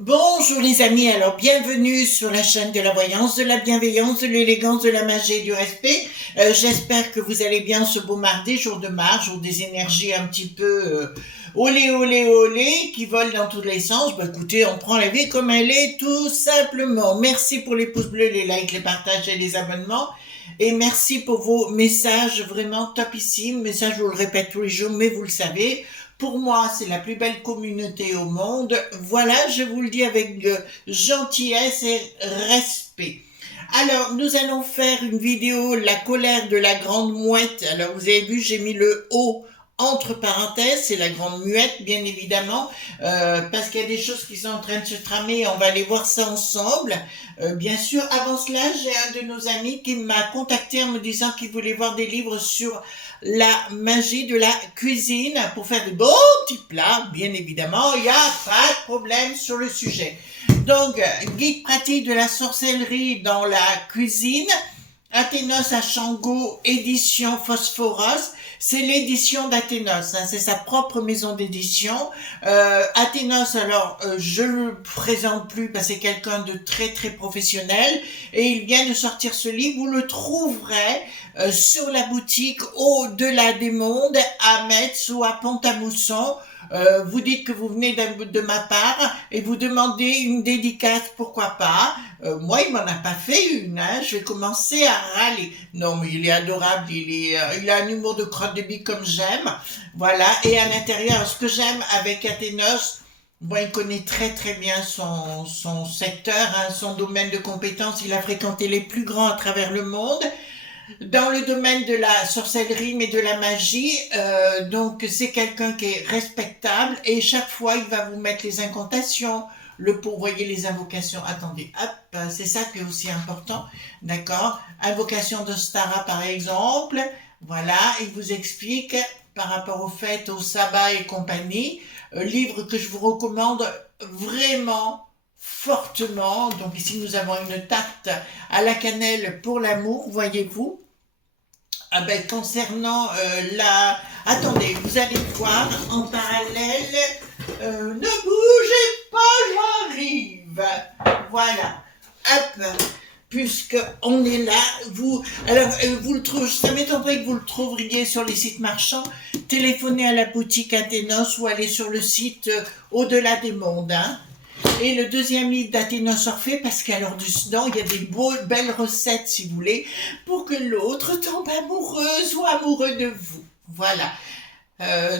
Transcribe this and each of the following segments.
Bonjour les amis, alors bienvenue sur la chaîne de la voyance, de la bienveillance, de l'élégance, de la magie et du respect. J'espère que vous allez bien ce beau mardi, jour de Mars, jour des énergies un petit peu olé olé olé, qui volent dans tous les sens. Bah écoutez, on prend la vie comme elle est tout simplement. Merci pour les pouces bleus, les likes, les partages et les abonnements. Et merci pour vos messages vraiment topissimes. Messages, je vous le répète tous les jours, mais vous le savez. Pour moi, c'est la plus belle communauté au monde. Voilà, je vous le dis avec gentillesse et respect. Alors, nous allons faire une vidéo, la colère de la grande mouette. Alors, vous avez vu, j'ai mis le O entre parenthèses, c'est la grande muette, bien évidemment, parce qu'il y a des choses qui sont en train de se tramer, on va aller voir ça ensemble. Bien sûr, avant cela, j'ai un de nos amis qui m'a contacté en me disant qu'il voulait voir des livres sur la magie de la cuisine pour faire de beaux petits plats, bien évidemment, il n'y a pas de problème sur le sujet. Donc, guide pratique de la sorcellerie dans la cuisine, Athénos à Shango, édition Phosphoros. C'est l'édition d'Athénos, hein, c'est sa propre maison d'édition. Athénos, alors, je le présente plus parce que c'est quelqu'un de très très professionnel et il vient de sortir ce livre. Vous le trouverez sur la boutique Au-delà des mondes à Metz ou à Pont-à-Mousson. Vous dites que vous venez de ma part et vous demandez une dédicace, pourquoi pas. Moi, il m'en a pas fait une, hein. Je vais commencer à râler. Non, mais il est adorable, il a un humour de crotte de bille comme j'aime. Voilà, et à l'intérieur, ce que j'aime avec Athénos, bon, il connaît très très bien son secteur, hein, son domaine de compétences. Il a fréquenté les plus grands à travers le monde dans le domaine de la sorcellerie mais de la magie, donc c'est quelqu'un qui est respectable et chaque fois il va vous mettre les incantations, le pour voyez les invocations, attendez, hop, c'est ça qui est aussi important, d'accord, invocation de Stara par exemple, voilà, il vous explique par rapport au fait, au sabbat et compagnie, livre que je vous recommande vraiment fortement. Donc ici nous avons une tarte à la cannelle pour l'amour, voyez-vous. Ah ben concernant la... Attendez, vous allez voir en parallèle. Ne bougez pas, j'arrive. Voilà. Hop. Puisque on est là, vous, alors vous le trouvez, ça m'étonnerait que vous le trouveriez sur les sites marchands. Téléphonez à la boutique Athénos ou allez sur le site Au-delà des mondes. Hein. Et le deuxième livre d'Athénos Orphée, parce qu'alors dedans, il y a des belles recettes, si vous voulez, pour que l'autre tombe amoureuse ou amoureux de vous. Voilà.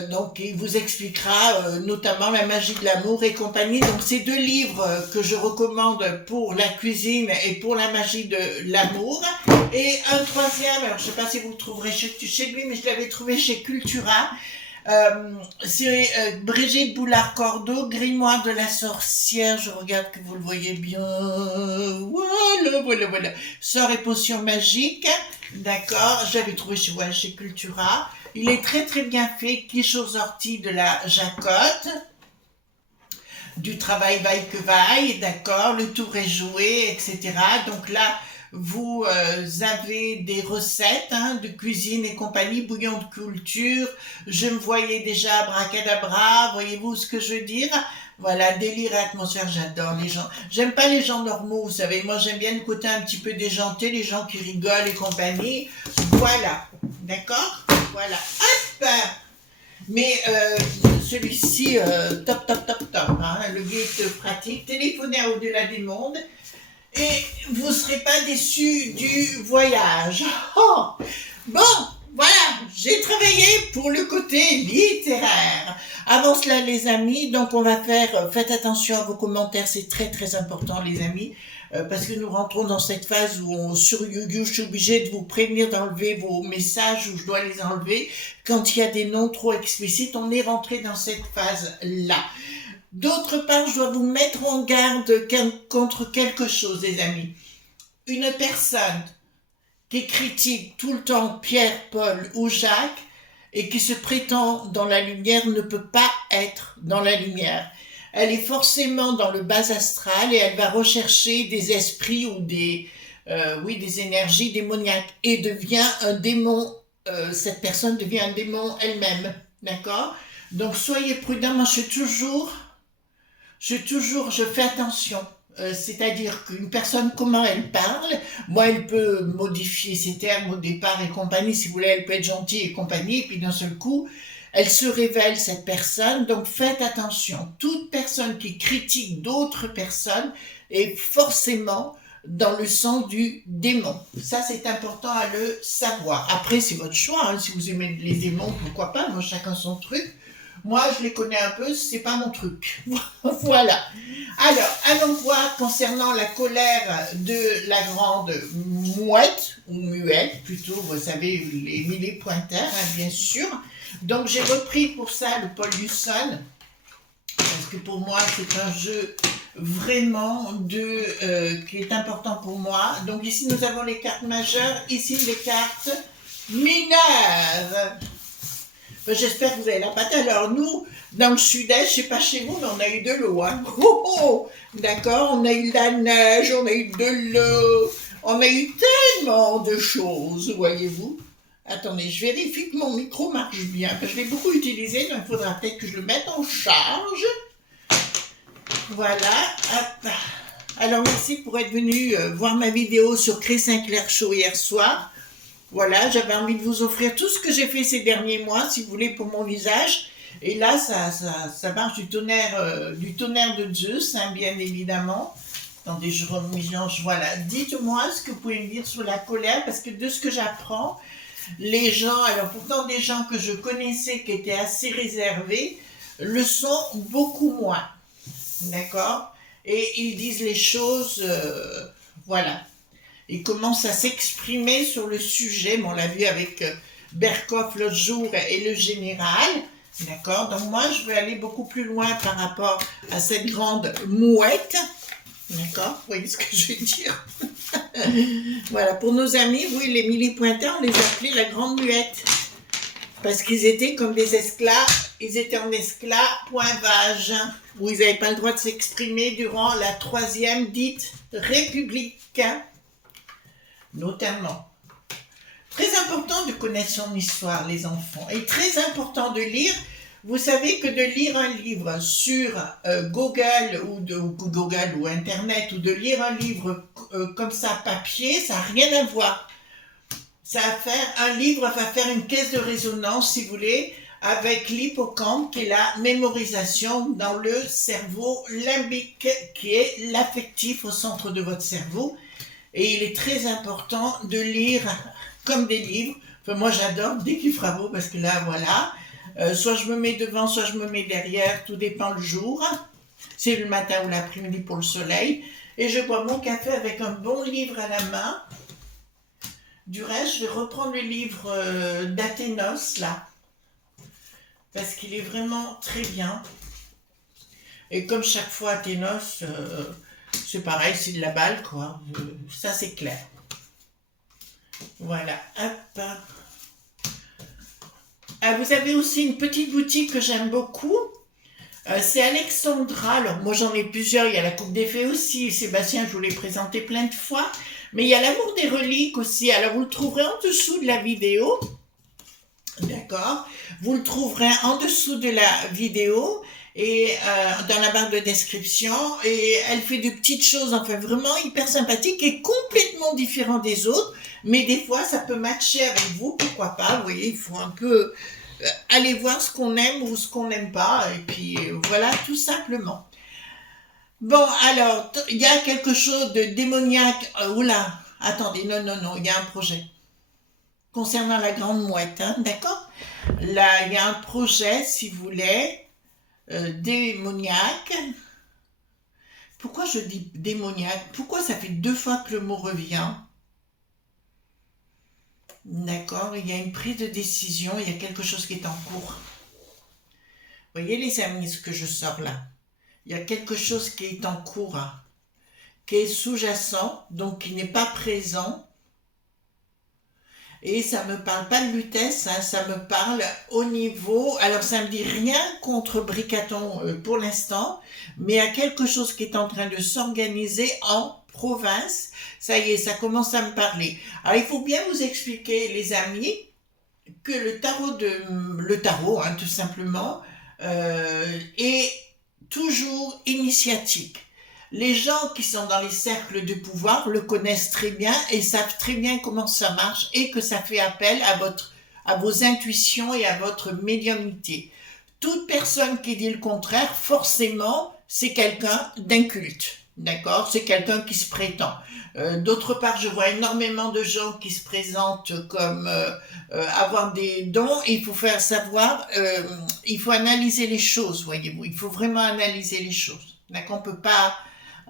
Donc, il vous expliquera notamment la magie de l'amour et compagnie. Donc, c'est deux livres que je recommande pour la cuisine et pour la magie de l'amour. Et un troisième, alors je ne sais pas si vous le trouverez chez lui, mais je l'avais trouvé chez Cultura. C'est Brigitte Boulard-Cordeau, Grimoire de la sorcière, je regarde que vous le voyez bien, voilà, Sort et potions magiques, d'accord, j'avais trouvé chez Cultura, il est très très bien fait, quiche aux orties de la Jacotte, du travail vaille que vaille, d'accord, le tour est joué, etc. Donc là, vous avez des recettes hein, de cuisine et compagnie, bouillon de culture, je me voyais déjà abracadabra, voyez-vous ce que je veux dire? Voilà, délire et atmosphère, j'adore les gens. J'aime pas les gens normaux, vous savez, moi j'aime bien le côté un petit peu déjanté, les gens qui rigolent et compagnie. Voilà, d'accord? Voilà, hop! Mais celui-ci, top, hein, le guide pratique, téléphonez à Au-delà des mondes et vous ne serez pas déçus du voyage. Oh, bon, voilà, j'ai travaillé pour le côté littéraire. Avant cela, les amis, donc on va faire, faites attention à vos commentaires, c'est très très important les amis, parce que nous rentrons dans cette phase où sur YouTube, je suis obligée de vous prévenir d'enlever vos messages, où je dois les enlever. Quand il y a des noms trop explicites, on est rentré dans cette phase-là. D'autre part, je dois vous mettre en garde contre quelque chose, les amis. Une personne qui critique tout le temps Pierre, Paul ou Jacques et qui se prétend dans la lumière ne peut pas être dans la lumière. Elle est forcément dans le bas astral et elle va rechercher des esprits ou des énergies démoniaques et devient un démon. Cette personne devient un démon elle-même, d'accord? Donc soyez prudents. Moi, je suis toujours je fais attention. C'est-à-dire qu'une personne, comment elle parle, moi, elle peut modifier ses termes au départ et compagnie, si vous voulez, elle peut être gentille et compagnie, et puis d'un seul coup, elle se révèle, cette personne, donc faites attention. Toute personne qui critique d'autres personnes est forcément dans le sens du démon. Ça, c'est important à le savoir. Après, c'est votre choix, hein. Si vous aimez les démons, pourquoi pas, moi, chacun son truc. Moi, je les connais un peu, c'est pas mon truc. Voilà. Alors, allons voir concernant la colère de la grande mouette, ou muette plutôt, vous savez, les millés pointeurs, hein, bien sûr. Donc, j'ai repris pour ça le Paul Husson, parce que pour moi, c'est un jeu vraiment qui est important pour moi. Donc, ici, nous avons les cartes majeures, ici, les cartes mineures. J'espère que vous avez la patate. Alors nous, dans le sud-est, je sais pas chez vous, mais on a eu de l'eau. Hein. Oh, oh, d'accord, on a eu de la neige, on a eu de l'eau, on a eu tellement de choses, voyez-vous. Attendez, je vérifie que mon micro marche bien, parce que je l'ai beaucoup utilisé, donc il faudra peut-être que je le mette en charge. Voilà. Hop. Alors merci pour être venu voir ma vidéo sur Chris Sinclair Show hier soir. Voilà, j'avais envie de vous offrir tout ce que j'ai fait ces derniers mois, si vous voulez, pour mon visage. Et là, ça marche du tonnerre de Zeus, hein, bien évidemment. Attendez, je remélange, voilà. Dites-moi ce que vous pouvez me dire sur la colère, parce que de ce que j'apprends, les gens, alors pourtant des gens que je connaissais qui étaient assez réservés, le sont beaucoup moins. D'accord? Et ils disent les choses, voilà. Ils commencent à s'exprimer sur le sujet. Bon, on l'a vu avec Berkoff l'autre jour et le général. D'accord? Donc moi, je veux aller beaucoup plus loin par rapport à cette grande mouette. D'accord? Vous voyez ce que je veux dire? Voilà, pour nos amis, oui, les millipointeurs, on les appelait la grande muette. Parce qu'ils étaient comme des esclaves. Ils étaient en esclavage, où ils n'avaient pas le droit de s'exprimer durant la 3e dite République. Notamment. Très important de connaître son histoire, les enfants, et très important de lire. Vous savez que de lire un livre sur Google ou Internet, ou de lire un livre comme ça, papier, ça n'a rien à voir. Un livre va faire une caisse de résonance, si vous voulez, avec l'hippocampe, qui est la mémorisation dans le cerveau limbique, qui est l'affectif au centre de votre cerveau. Et il est très important de lire comme des livres. Enfin, moi, j'adore dès qu'il fera beau, parce que là, voilà. Soit je me mets devant, soit je me mets derrière. Tout dépend le jour. C'est le matin ou l'après-midi pour le soleil. Et je bois mon café avec un bon livre à la main. Du reste, je vais reprendre le livre d'Athénos, là. Parce qu'il est vraiment très bien. Et comme chaque fois, Athénos... c'est pareil, c'est de la balle, quoi. Ça, c'est clair. Voilà. Hop. Ah, vous avez aussi une petite boutique que j'aime beaucoup. C'est Alexandra. Alors, moi, j'en ai plusieurs. Il y a la Coupe des Fées aussi. Sébastien, je vous l'ai présenté plein de fois. Mais il y a l'Amour des reliques aussi. Alors, vous le trouverez en dessous de la vidéo. D'accord? Vous le trouverez en dessous de la vidéo. Et dans la barre de description, et elle fait de petites choses, enfin vraiment hyper sympathiques et complètement différentes des autres, mais des fois ça peut matcher avec vous, pourquoi pas, vous voyez, il faut un peu aller voir ce qu'on aime ou ce qu'on n'aime pas, et puis voilà, tout simplement. Bon, alors, il y a quelque chose de démoniaque, oula, attendez, non, il y a un projet, concernant la grande mouette, hein, d'accord? Là, il y a un projet, si vous voulez, démoniaque. Pourquoi je dis démoniaque? Pourquoi ça fait 2 fois que le mot revient? D'accord, il y a une prise de décision, il y a quelque chose qui est en cours. Vous voyez les amis, ce que je sors là? Il y a quelque chose qui est en cours, hein, qui est sous-jacent, donc qui n'est pas présent. Et ça me parle pas de Lutèce, hein, ça me parle au niveau... Alors ça me dit rien contre Bricaton pour l'instant, mais il y a quelque chose qui est en train de s'organiser en province. Ça y est, ça commence à me parler. Alors il faut bien vous expliquer, les amis, que le tarot, hein, tout simplement, est toujours initiatique. Les gens qui sont dans les cercles de pouvoir le connaissent très bien et savent très bien comment ça marche et que ça fait appel à vos intuitions et à votre médiumnité. Toute personne qui dit le contraire, forcément, c'est quelqu'un d'inculte. D'accord? C'est quelqu'un qui se prétend. D'autre part, je vois énormément de gens qui se présentent comme avoir des dons. Il faut faire savoir, il faut analyser les choses, voyez-vous. Il faut vraiment analyser les choses. D'accord?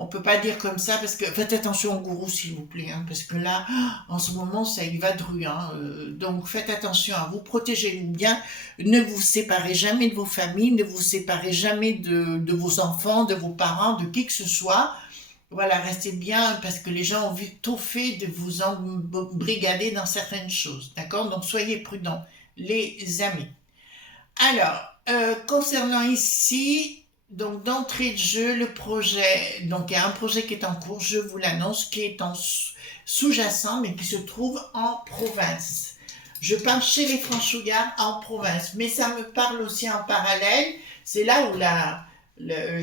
On peut pas dire comme ça parce que faites attention au gourou s'il vous plaît, hein, parce que là, en ce moment, ça y va dru. Hein, donc faites attention à vous, protégez-vous bien, ne vous séparez jamais de vos familles, ne vous séparez jamais de vos enfants, de vos parents, de qui que ce soit. Voilà, restez bien parce que les gens ont tout fait de vous embrigader dans certaines choses. D'accord? Donc soyez prudents, les amis. Alors, concernant ici, donc d'entrée de jeu, le projet, donc il y a un projet qui est en cours, je vous l'annonce, qui est en sous-jacent, mais qui se trouve en province. Je parle chez les franchouillards en province, mais ça me parle aussi en parallèle. C'est là où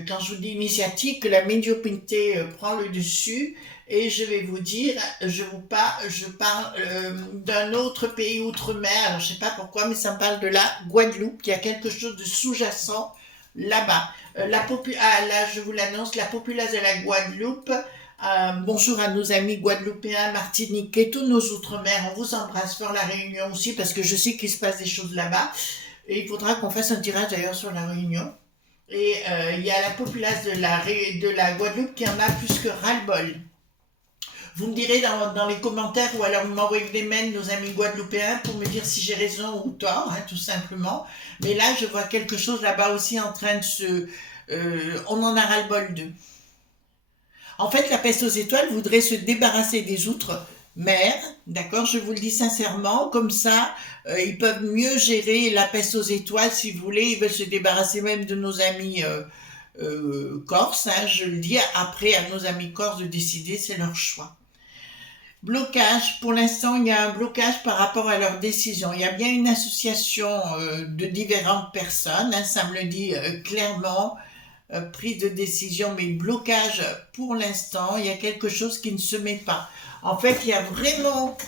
quand je vous dis initiatique, la médiumnité prend le dessus. Et je vais vous dire, je parle d'un autre pays outre-mer. Alors, je sais pas pourquoi, mais ça me parle de la Guadeloupe. Il y a quelque chose de sous-jacent là-bas. Là, je vous l'annonce, la populace de la Guadeloupe. Bonjour à nos amis guadeloupéens, martiniquais, tous nos outre-mer. On vous embrasse fort, la Réunion aussi, parce que je sais qu'il se passe des choses là-bas. Et il faudra qu'on fasse un tirage d'ailleurs sur la Réunion. Et il y a la populace de la Guadeloupe qui en a plus que ras-le-bol. Vous me direz dans les commentaires ou alors vous m'envoyez des mails, nos amis guadeloupéens, pour me dire si j'ai raison ou tort, hein, tout simplement. Mais là, je vois quelque chose là-bas aussi en train de se... on en a ras-le-bol d'eux. En fait, la peste aux étoiles voudrait se débarrasser des outre-mer, d'accord? Je vous le dis sincèrement, comme ça, ils peuvent mieux gérer la peste aux étoiles, si vous voulez. Ils veulent se débarrasser même de nos amis corses, hein, je le dis. Après, à nos amis corses de décider, c'est leur choix. Blocage, pour l'instant, il y a un blocage par rapport à leur décision. Il y a bien une association de différentes personnes, hein, ça me le dit clairement, prise de décision, mais blocage pour l'instant, il y a quelque chose qui ne se met pas. En fait, il y a vraiment...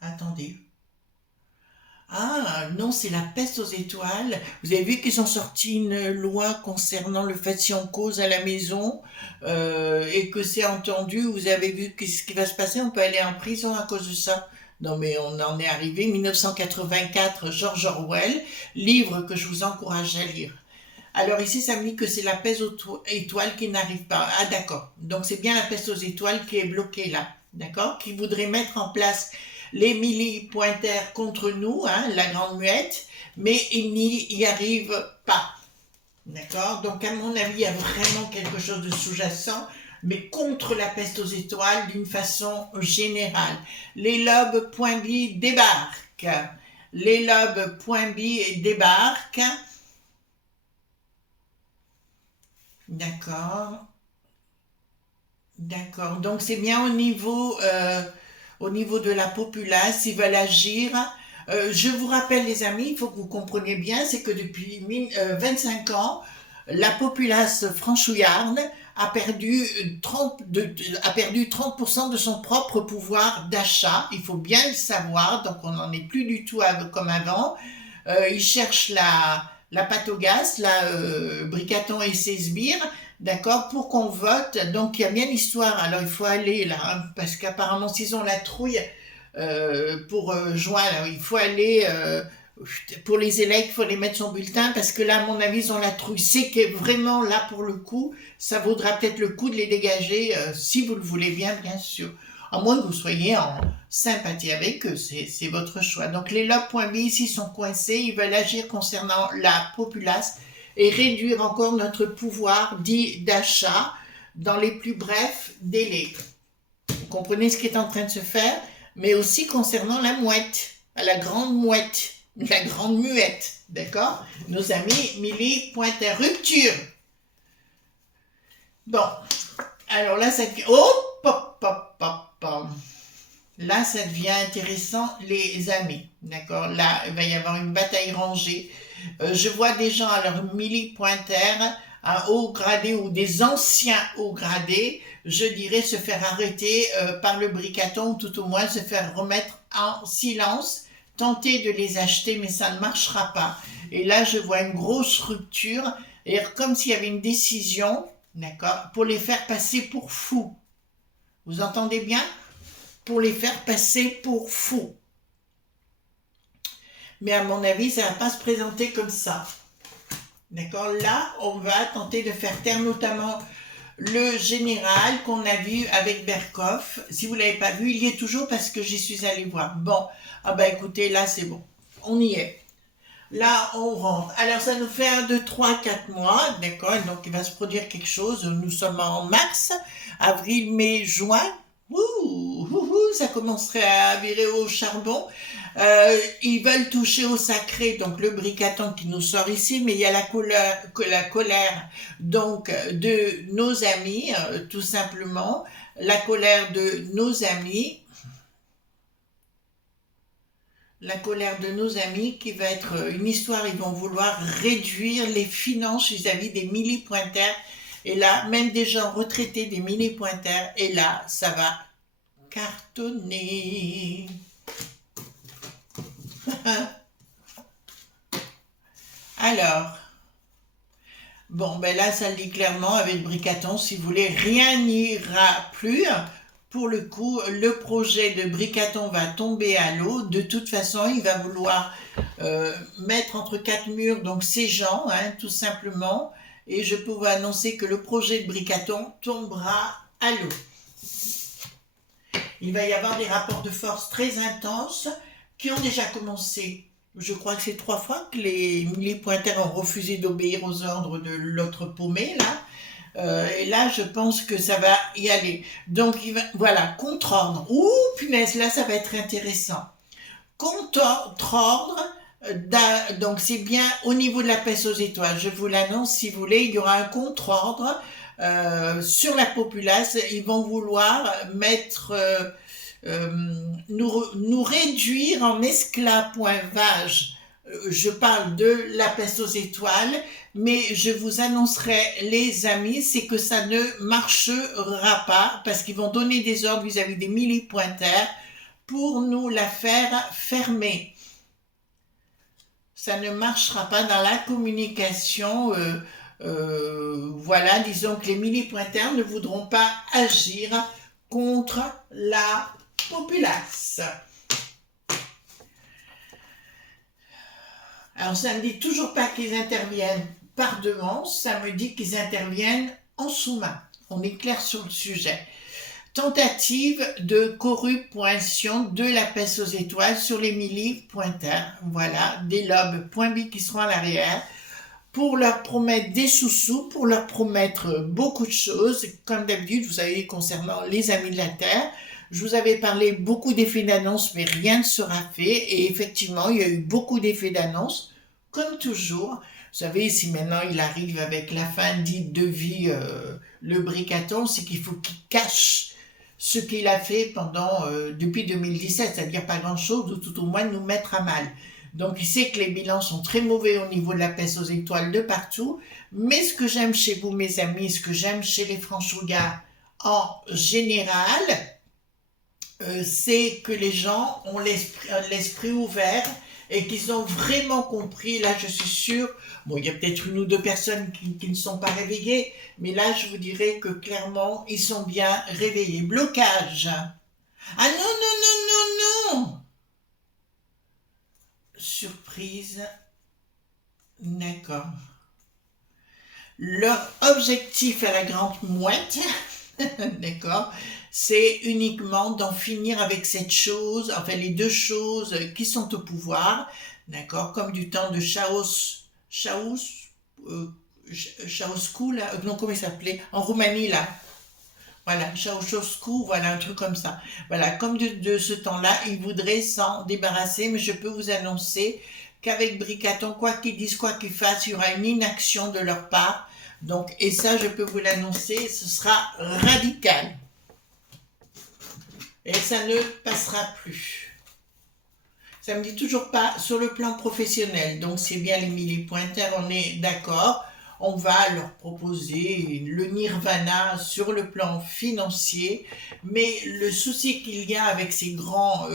attendez. Ah, non, c'est la peste aux étoiles. Vous avez vu qu'ils ont sorti une loi concernant le fait si on cause à la maison et que c'est entendu, vous avez vu ce qui va se passer, on peut aller en prison à cause de ça. Non, mais on en est arrivé. 1984, George Orwell, livre que je vous encourage à lire. Alors ici, ça me dit que c'est la peste aux étoiles qui n'arrive pas. Ah, d'accord. Donc c'est bien la peste aux étoiles qui est bloquée là. D'accord? Qui voudrait mettre en place l'Émilie Pointer contre nous, hein, la grande muette, mais il n'y arrive pas. D'accord? Donc, à mon avis, il y a vraiment quelque chose de sous-jacent, mais contre la peste aux étoiles d'une façon générale. Les lobes.bi débarquent. Les lobes.bi débarquent. D'accord. D'accord. Donc, c'est bien au niveau de la populace, ils veulent agir. Je vous rappelle, les amis, il faut que vous compreniez bien, c'est que depuis 25 ans, la populace franchouillarde a perdu 30% de son propre pouvoir d'achat. Il faut bien le savoir, donc on n'en est plus du tout comme avant. Ils cherchent la pâte au gaz, Bricaton et ses sbires, d'accord, pour qu'on vote. Donc il y a bien l'histoire. Alors il faut aller là, hein, parce qu'apparemment s'ils ont la trouille pour juin, là, il faut aller pour les élèves, il faut les mettre son bulletin, parce que là, à mon avis, ils ont la trouille. C'est que vraiment là, pour le coup, ça vaudra peut-être le coup de les dégager, si vous le voulez bien sûr. À moins que vous soyez en sympathie avec eux, c'est votre choix. Donc les lobes.bi ici sont coincés, ils veulent agir concernant la populace et réduire encore notre pouvoir dit d'achat dans les plus brefs délais. Vous comprenez ce qui est en train de se faire, mais aussi concernant la mouette, la grande mouette, la grande muette, d'accord? Nos amis Millie Pointer, rupture. Bon, alors là, ça... Oh, pop, pop, pop, pop. Là, ça devient intéressant, les amis. D'accord? Là, il va y avoir une bataille rangée. Je vois des gens à leur milli-pointer, un haut gradé ou des anciens hauts gradés, je dirais se faire arrêter par le bricaton ou tout au moins se faire remettre en silence, tenter de les acheter, mais ça ne marchera pas. Et là, je vois une grosse rupture, et comme s'il y avait une décision, d'accord, pour les faire passer pour fous. Vous entendez bien? Pour les faire passer pour fous. Mais à mon avis, ça ne va pas se présenter comme ça. D'accord? Là, on va tenter de faire taire notamment le général qu'on a vu avec Berkoff. Si vous ne l'avez pas vu, il y est toujours parce que j'y suis allée voir. Bon, ah bah écoutez, là c'est bon. On y est. Là, on rentre. Alors, ça nous fait 1, 2, 3, 4 mois, d'accord? Donc, il va se produire quelque chose. Nous sommes en mars, avril, mai, juin. Ça commencerait à virer au charbon. Ils veulent toucher au sacré, donc le bricaton qui nous sort ici, mais il y a la colère donc de nos amis, tout simplement, la colère de nos amis, qui va être une histoire, ils vont vouloir réduire les finances vis-à-vis des milli-pointers, et là, même des gens retraités des milli-pointers, et là, ça va cartonner. Alors, bon, ben là, ça le dit clairement avec Bricaton, si vous voulez, rien n'ira plus. Pour le coup, le projet de Bricaton va tomber à l'eau. De toute façon, il va vouloir mettre entre quatre murs donc ces gens, hein, tout simplement. Et je peux vous annoncer que le projet de Bricaton tombera à l'eau. Il va y avoir des rapports de force très intenses qui ont déjà commencé. Je crois que c'est 3 fois que les militaires ont refusé d'obéir aux ordres de l'autre paumé, là. Et là, je pense que ça va y aller. Donc, voilà, contre-ordre. Ouh, punaise, là, ça va être intéressant. Contre-ordre, donc c'est bien au niveau de la peste aux étoiles. Je vous l'annonce, si vous voulez, il y aura un contre-ordre sur la populace. Ils vont vouloir mettre... nous réduire en esclavage. Je parle de la peste aux étoiles, mais je vous annoncerai, les amis, c'est que ça ne marchera pas parce qu'ils vont donner des ordres vis-à-vis des milli-pointers pour nous la faire fermer. Ça ne marchera pas dans la communication. Voilà, disons que les milli-pointers ne voudront pas agir contre la populace. Alors ça ne dit toujours pas qu'ils interviennent par devant, ça me dit qu'ils interviennent en sous-main. On est clair sur le sujet. Tentative de corruption de la peste aux étoiles sur les milli-pointers. Voilà, des lobes point B qui seront à l'arrière pour leur promettre des sous-sous, pour leur promettre beaucoup de choses. Comme d'habitude, vous savez, concernant les amis de la Terre, je vous avais parlé beaucoup d'effets d'annonce, mais rien ne sera fait. Et effectivement, il y a eu beaucoup d'effets d'annonce, comme toujours. Vous savez, si maintenant il arrive avec la fin dite de vie, le bricaton, c'est qu'il faut qu'il cache ce qu'il a fait depuis 2017, c'est-à-dire pas grand-chose, ou tout au moins nous mettre à mal. Donc il sait que les bilans sont très mauvais au niveau de la peste aux étoiles de partout, mais ce que j'aime chez vous, mes amis, ce que j'aime chez les Franchougards en général, c'est que les gens ont l'esprit ouvert et qu'ils ont vraiment compris. Là, je suis sûre, bon, il y a peut-être 1 ou 2 personnes qui ne sont pas réveillées, mais là, je vous dirais que clairement, ils sont bien réveillés. Blocage. Ah non, non, non, non, non. Surprise. D'accord. Leur objectif à la grande mouette, d'accord, c'est uniquement d'en finir avec cette chose, enfin les 2 choses qui sont au pouvoir, d'accord, comme du temps de Ceausescu, là, non, comment il s'appelait, en Roumanie, là. Voilà, Ceausescu, voilà, un truc comme ça. Voilà, comme de ce temps-là, ils voudraient s'en débarrasser, mais je peux vous annoncer qu'avec Bricaton, quoi qu'ils disent, quoi qu'ils fassent, il y aura une inaction de leur part. Donc, et ça, je peux vous l'annoncer, ce sera radical. et ça ne passera plus. Ça me dit toujours pas sur le plan professionnel, donc c'est bien les millipointeurs, on est d'accord. On va leur proposer le nirvana sur le plan financier, mais le souci qu'il y a avec ces grands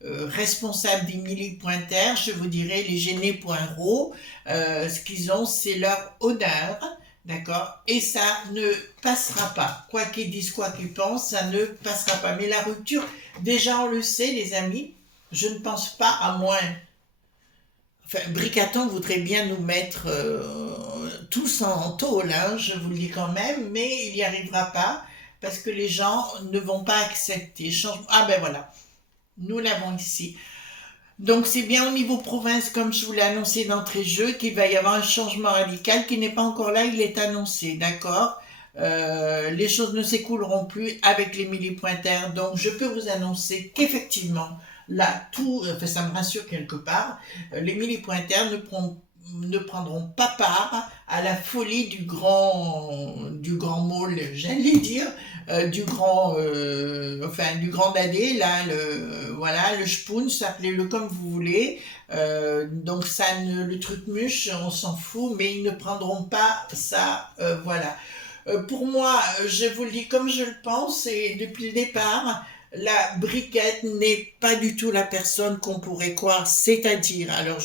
responsables des millipointeurs, je vous dirais les gênés.ro, ce qu'ils ont, c'est leur honneur, d'accord, et ça ne passera pas. Quoi qu'ils disent, quoi qu'ils pensent, ça ne passera pas. Mais la rupture, déjà on le sait, les amis, je ne pense pas, à moins. Enfin, Bricaton voudrait bien nous mettre tous en tôle, hein, je vous le dis quand même, mais il n'y arrivera pas parce que les gens ne vont pas accepter. Ah ben voilà, nous l'avons ici. Donc c'est bien au niveau province, comme je vous l'ai annoncé d'entrée de jeu, qu'il va y avoir un changement radical qui n'est pas encore là, il est annoncé, d'accord. Les choses ne s'écouleront plus avec les millipointeurs, donc je peux vous annoncer qu'effectivement, là, tout, enfin, ça me rassure quelque part, les millipointeurs ne prendront pas part à la folie du grand môle, j'allais dire, du grand dadé, là, voilà, le spoon, appelez-le comme vous voulez. Donc ça, le truc muche, on s'en fout, mais ils ne prendront pas ça, voilà. Pour moi, je vous le dis comme je le pense, et depuis le départ, la briquette n'est pas du tout la personne qu'on pourrait croire, c'est-à-dire, alors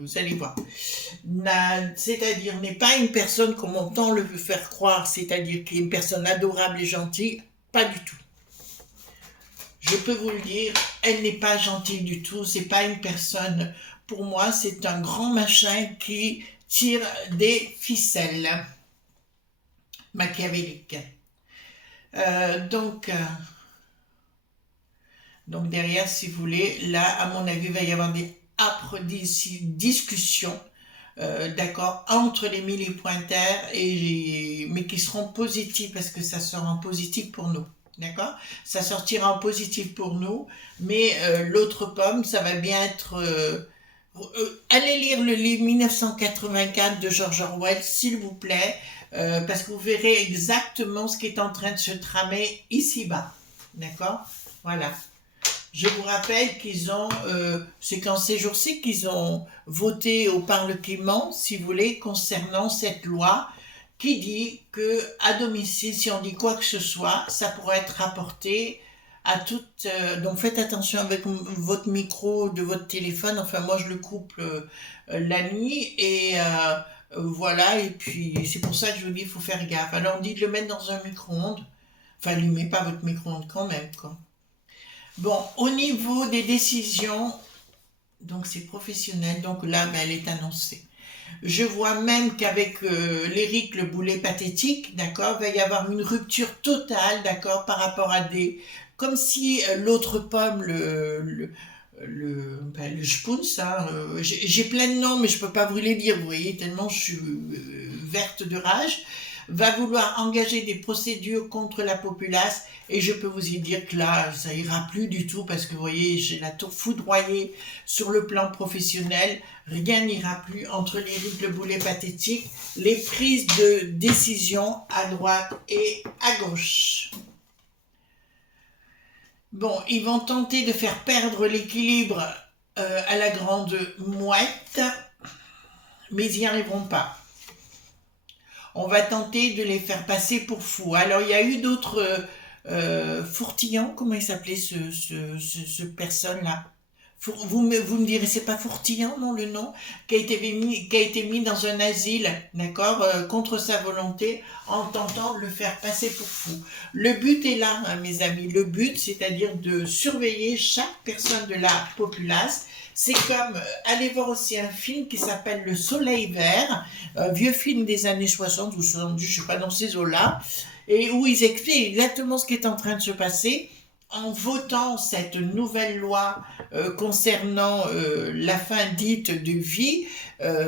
vous allez voir, c'est-à-dire n'est pas une personne comme on tend le faire croire, c'est-à-dire qu'il est une personne adorable et gentille, pas du tout. Je peux vous le dire, elle n'est pas gentille du tout, c'est pas une personne, pour moi, c'est un grand machin qui tire des ficelles machiavéliques. Donc derrière, si vous voulez, là, à mon avis, il va y avoir des âpres discussions, d'accord, entre les millipointeurs, mais qui seront positives, parce que ça sera en positif pour nous, d'accord. Ça sortira en positif pour nous, mais l'autre pomme, ça va bien être... allez lire le livre 1984 de George Orwell, s'il vous plaît, parce que vous verrez exactement ce qui est en train de se tramer ici-bas, d'accord. Voilà. Je vous rappelle qu'ils ont, c'est qu'en ces jours-ci qu'ils ont voté au Parlement, si vous voulez, concernant cette loi qui dit que à domicile, si on dit quoi que ce soit, ça pourrait être rapporté à toutes. Donc faites attention avec votre micro de votre téléphone. Enfin, moi je le coupe la nuit et voilà. Et puis c'est pour ça que je vous dis, il faut faire gaffe. Alors on dit de le mettre dans un micro-ondes. Enfin, allumez pas votre micro-ondes quand même, quoi. Bon, au niveau des décisions, donc c'est professionnel, donc là, ben, elle est annoncée. Je vois même qu'avec l'Éric le boulet pathétique, d'accord, il va y avoir une rupture totale, d'accord, par rapport à des... Comme si l'autre pomme, le spoons, hein, j'ai plein de noms, mais je peux pas vous les dire, vous voyez, tellement je suis verte de rage, va vouloir engager des procédures contre la populace, et je peux vous y dire que là, ça ira plus du tout, parce que vous voyez, j'ai la tour foudroyée sur le plan professionnel, rien n'ira plus entre l'Éric le boulet pathétique, les prises de décision à droite et à gauche. Bon, ils vont tenter de faire perdre l'équilibre à la grande mouette, mais ils n'y arriveront pas. On va tenter de les faire passer pour fous. Alors, il y a eu d'autres Fourtillon, comment il s'appelait ce personne-là? Vous me direz, c'est pas Fourtillon, non, le nom, qui a été mis dans un asile, d'accord, contre sa volonté, en tentant de le faire passer pour fou. Le but est là, hein, mes amis. Le but, c'est-à-dire de surveiller chaque personne de la populace. C'est comme, allez voir aussi un film qui s'appelle Le Soleil Vert, un vieux film des années 60 ou 70, je sais pas, dans ces eaux-là, et où ils expliquent exactement ce qui est en train de se passer en votant cette nouvelle loi concernant la fin dite de vie.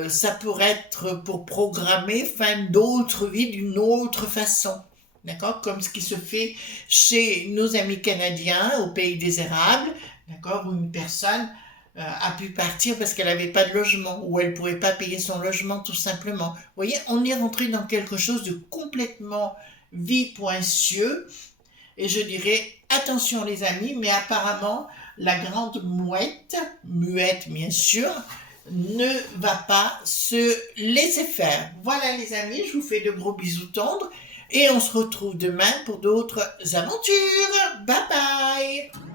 Ça pourrait être pour programmer fin d'autres vies d'une autre façon. D'accord, comme ce qui se fait chez nos amis canadiens au pays des érables, d'accord, où une personne a pu partir parce qu'elle n'avait pas de logement ou elle ne pouvait pas payer son logement tout simplement. Vous voyez, on est rentré dans quelque chose de complètement vipoincieux, et je dirais attention les amis, mais apparemment la grande mouette, muette bien sûr, ne va pas se laisser faire. Voilà les amis, je vous fais de gros bisous tendres et on se retrouve demain pour d'autres aventures. Bye bye!